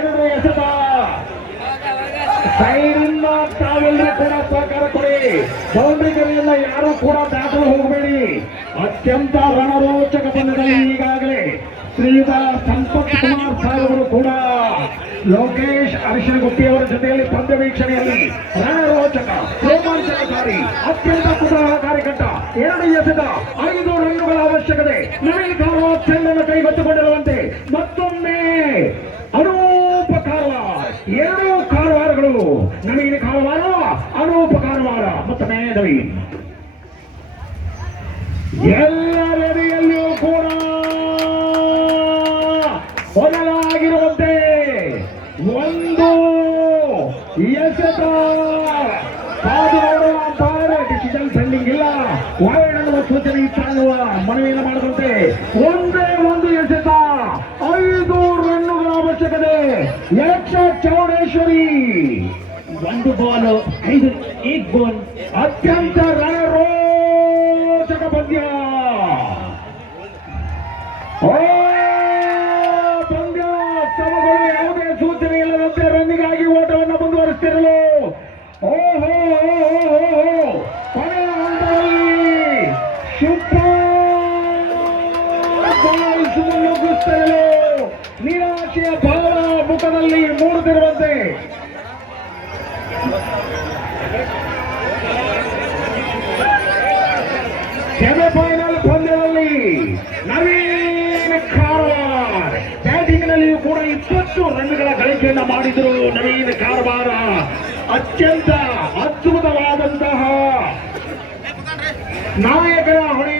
ಎರಡು ಎಸೆತ ಸೈಡಿಂದ ತಾವೆಲ್ಲರೂ ಕೂಡ ಸಹಕಾರ ಕೊಡಿ. ಬೌಂಡ್ರಿಗಳಿಂದ ಯಾರು ಕೂಡ ದಾಟಲು ಹೋಗಬೇಡಿ. ಅತ್ಯಂತ ರಣರೋಚಕ ಪಂದ್ಯದಲ್ಲಿ ಈಗಾಗಲೇ ಶ್ರೀಯುತ ಸಂಪತ್ ಕುಮಾರ್ ಸಾಹೇಬರು ಕೂಡ ಲೋಕೇಶ್ ಅರಿಶಿನಗುತ್ತಿ ಅವರ ಜೊತೆಯಲ್ಲಿ ಪಂದ್ಯ ವೀಕ್ಷಣೆಯಲ್ಲಿ ರಣರೋಚಕ, ರೋಮಾಂಚನಕಾರಿ, ಅತ್ಯಂತ ಕುತೂಹಲಕಾರಿ ಘಟ್ಟ ಎರಡು ಎಸೆತ ಐದು ರನ್ನುಗಳ ಅವಶ್ಯಕತೆ. ನವೀನ್ ಕಾರವಾರ್ ಚೆಂಡನ್ನು ಕೈಗೊತ್ತುಕೊಂಡಿರುವಂತೆ ಮತ್ತೊಮ್ಮೆ ಅನೂಪ ಕಾರವಾರ ಎರಡು ಕಾರವಾರಗಳು ನಮಗಿನ ಕಾರವಾರ ಅನೂಪ ಕಾರವಾರ ಮತ್ತೊಮ್ಮೆ ನವೀನ್ ಎಲ್ಲರೆಡೆಯಲ್ಲಿಯೂ ಕೂಡ ಮೊದಲಾಗಿರುವಂತೆ ಒಂದು ಎಸೆತ ಡಿಸಿಷನ್ ಪೆಂಡಿಂಗ್ ಇಲ್ಲ. ವಾಯ್ ಸೂಚನೆ ಸೂಚನೆ ಅನ್ನುವ ಮನವಿಯನ್ನು ಮಾಡುವಂತೆ ಒಂದೇ ಒಂದು ಎಸೆತ ಐದು ರನ್ನುಗಳ ಅವಶ್ಯಕತೆ ಯಕ್ಷ ಚೌಡೇಶ್ವರಿ ಒಂದು ಬಾಲ್, ಐದು ಏಕ್ ಬಾಲ್ ಅತ್ಯಂತ ರಣರೋಚಕ ಪಂದ್ಯ. ಪಂದ್ಯ ಸಮಗಳು ಯಾವುದೇ ಸೂಚನೆ ಇಲ್ಲದಂತೆ ರನ್ನಿಗಾಗಿ ಓಟವನ್ನು ಮುಂದುವರಿಸ್ತಿರಲು. ಓಹೋ ಕೊನೆಯ ಹಂತದಲ್ಲಿ ಬಾಲ್ಸ್ ಮುನ್ನುಗ್ಗಿಸುತ್ತಿರಲು ನಿರಾಶೆಯ ಭಾವ ಮುಖದಲ್ಲಿ ಮೂಡುತ್ತಿರುವಂತೆ. ಸೆಮಿಫೈನಲ್ ಪಂದ್ಯದಲ್ಲಿ ನವೀನ್ ಕಾರವಾರ್. ಬ್ಯಾಟಿಂಗ್ನಲ್ಲಿಯೂ ಕೂಡ ಇಪ್ಪತ್ತು ರನ್ಗಳ ಗಳಿಕೆಯನ್ನು ಮಾಡಿದರು ನವೀನ್ ಕಾರವಾರ. ಅತ್ಯಂತ ಅದ್ಭುತವಾದಂತಹ ನಾಯಕರ ಹೊಣೆ